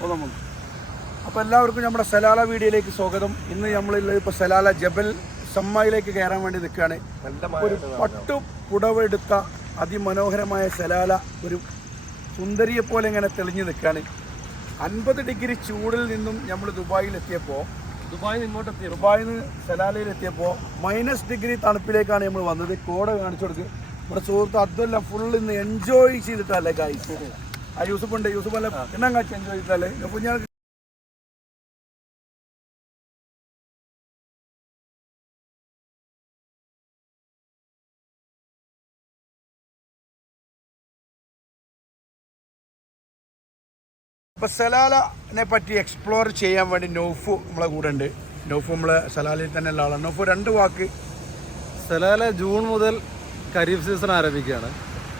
അപ്പോൾ എല്ലാവർക്കും നമ്മുടെ സലാല വീഡിയോയിലേക്ക് സ്വാഗതം. ഇന്ന് നമ്മളുള്ളത് ഇപ്പോൾ സലാല ജബൽ സമ്മയിലേക്ക് കയറാൻ വേണ്ടി നിൽക്കുകയാണ്. ഒരു പട്ടു പുടവെടുത്ത അതിമനോഹരമായ സലാല ഒരു സുന്ദരിയെ പോലെ ഇങ്ങനെ തെളിഞ്ഞു നിൽക്കുകയാണ്. 50 ഡിഗ്രി ചൂടിൽ നിന്നും നമ്മൾ ദുബായിൽ നിന്ന് സലാലയിലെത്തിയപ്പോൾ -ഡിഗ്രി തണുപ്പിലേക്കാണ് നമ്മൾ വന്നത്. കോട കാണിച്ചു കൊടുക്കുക. നമ്മുടെ സുഹൃത്ത് അതെല്ലാം ഫുൾ ഇന്ന് എൻജോയ് ചെയ്തിട്ടല്ലേ ഗൈസ്. ആ യൂസഫ് ഉണ്ട്, യൂസഫ് അല്ല എണ്ണം കാഴ്ച എൻജോയ് ചെയ്തിട്ടല്ലേ. അപ്പോൾ ഞാൻ ഇപ്പോൾ സലാലിനെ പറ്റി എക്സ്പ്ലോർ ചെയ്യാൻ വേണ്ടി നൗഫു നമ്മളെ കൂടെ ഉണ്ട്. നൗഫു നമ്മളെ സലാലയിൽ തന്നെ ഉള്ള ആളാണ്. നൗഫു 2 വാക്ക്. സലാല ജൂൺ മുതൽ ഖരീഫ് സീസൺ ആരംഭിക്കുകയാണ്.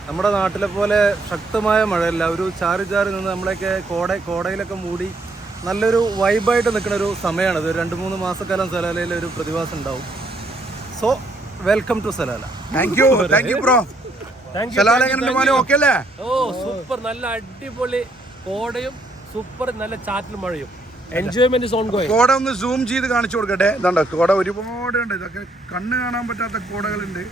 നമ്മുടെ നാട്ടിലെ പോലെ ശക്തമായ മഴയല്ല, ഒരു ചാറി നിന്ന് നമ്മളെയൊക്കെ കോടയിലൊക്കെ മൂടി നല്ലൊരു വൈബായിട്ട് നിൽക്കുന്ന ഒരു സമയമാണത്. 2-3 മാസക്കാലം സലാലയിൽ ഒരു പ്രതിഭാസം ഉണ്ടാവും. So welcome to Salalah. Thank you bro. Salalah എങ്ങനെ മോനെ ഓക്കെ അല്ലേ? സൂപ്പർ, നല്ല അടിപൊളി കോടയും സൂപ്പർ നല്ല ചാറ്റൽ മഴയും. Enjoyment is on going. കോട ഒന്ന് സൂം ചെയ്ത് കാണിച്ചു കൊടുക്കട്ടെ. ഇതാണ്ടോ കോട ഒരുപാട് ഉണ്ട്. ഇതൊക്കെ കണ്ണ് കാണാൻ പറ്റാത്ത കോടകളുണ്ട്.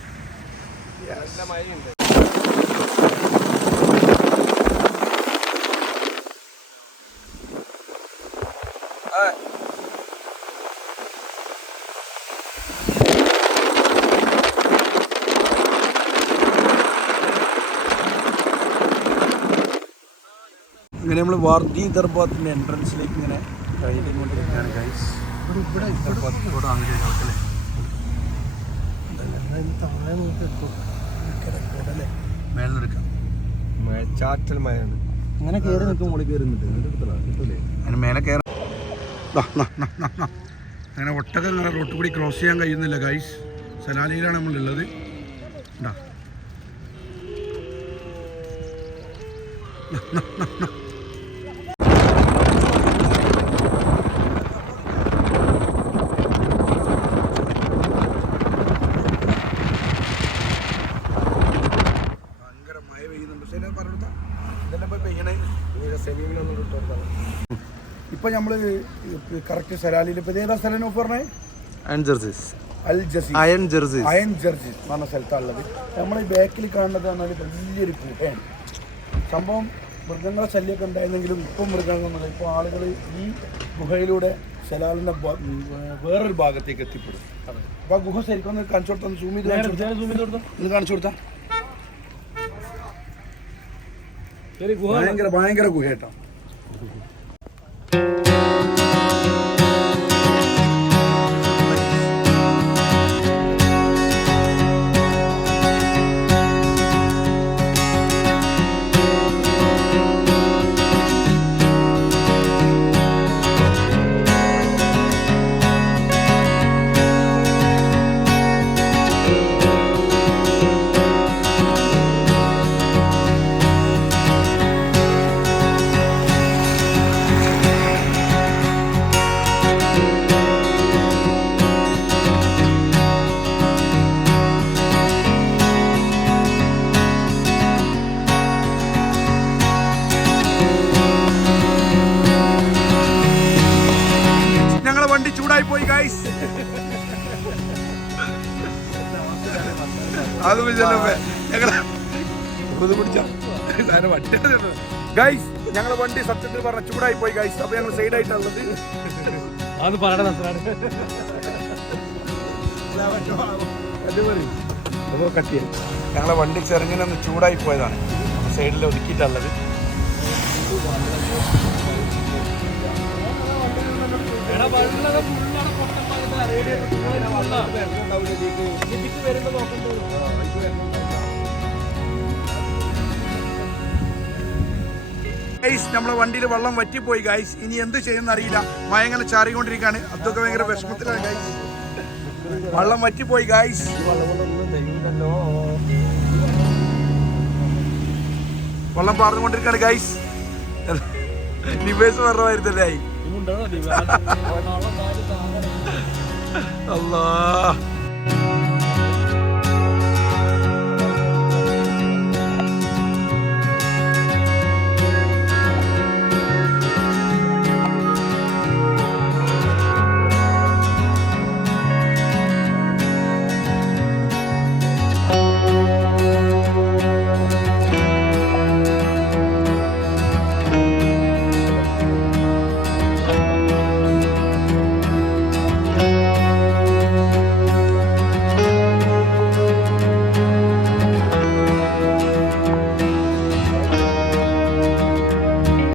ഇങ്ങനെ നമ്മൾ വാർഗി ദർബാത്തിൻ്റെ എൻട്രൻസിലേക്ക് ഇങ്ങനെ കഴിഞ്ഞുകൊണ്ടിരിക്കുകയാണ് ഗൈസ്. ചാറ്റൽ മഴയാണ്. ഇങ്ങനെ കയറി നിൽക്കും, മുകളിൽ കയറി അങ്ങനെ മേലെ കയറാം. അങ്ങനെ ഒട്ടകം ഇങ്ങനെ റോട്ട് കൂടി ക്രോസ് ചെയ്യാൻ കഴിയുന്നില്ല ഗൈസ്. സലാലയിലാണ് നമ്മളുള്ളത്. ഉണ്ടാ ഇപ്പൊ നമ്മള് കറക്റ്റ് സലാലിൽ ഇപ്പൊ ഏതാ സ്ഥലം പറഞ്ഞേ? അയൺ ജെർസീസ് പറഞ്ഞ സ്ഥലത്താണുള്ളത്. നമ്മൾ ഈ ബാക്കിൽ കാണുന്നത് പറഞ്ഞാൽ വലിയൊരു ഗുഹയാണ്. സംഭവം മൃഗങ്ങളെ ശല്യമൊക്കെ ഉണ്ടായിരുന്നെങ്കിലും ഇപ്പം മൃഗങ്ങളൊന്നുമില്ല. ഇപ്പോൾ ആളുകൾ ഈ ഗുഹയിലൂടെ സലാലിൻ്റെ വേറൊരു ഭാഗത്തേക്ക് എത്തിപ്പെടും. അപ്പോൾ ആ ഗുഹ ശരിക്കും ഒന്ന് കാണിച്ചു കൊടുത്താൽ സൂം ചെയ്ത് കാണിച്ചു കൊടുത്താൽ ഭയങ്കര ഗുഹയായിട്ടാണ്. വണ്ടി ചൂടായി പോയി ഗൈസ്. അത് ഗൈസ് ഞങ്ങളെ വണ്ടി സത്യത്തിൽ പറഞ്ഞ ചൂടായി പോയി ഗൈസ്. അപ്പൊ ഞങ്ങൾ സൈഡ് ആയിട്ടുള്ളത് ഞങ്ങളെ വണ്ടി ചെറുങ്ങനെ ചൂടായി പോയതാണ്. സൈഡിൽ ഒതുക്കിയിട്ടുള്ളത്. നമ്മളെ വണ്ടിയിൽ വെള്ളം വറ്റിപ്പോയി ഗൈസ്. ഇനി എന്ത് ചെയ്യുന്ന അറിയില്ല. മഴങ്ങനെ ചാറിക്കൊണ്ടിരിക്കുകയാണ്. അതൊക്കെ ഭയങ്കര വിഷമത്തിലാണ് ഗൈസ്. വെള്ളം വറ്റിപ്പോയി ഗൈസ്. വെള്ളം പാർന്നുകൊണ്ടിരിക്കുകയാണ് ഗൈസ്. നിവേഴ്സ് പറഞ്ഞായിരുന്നല്ലേ. അല്ലാ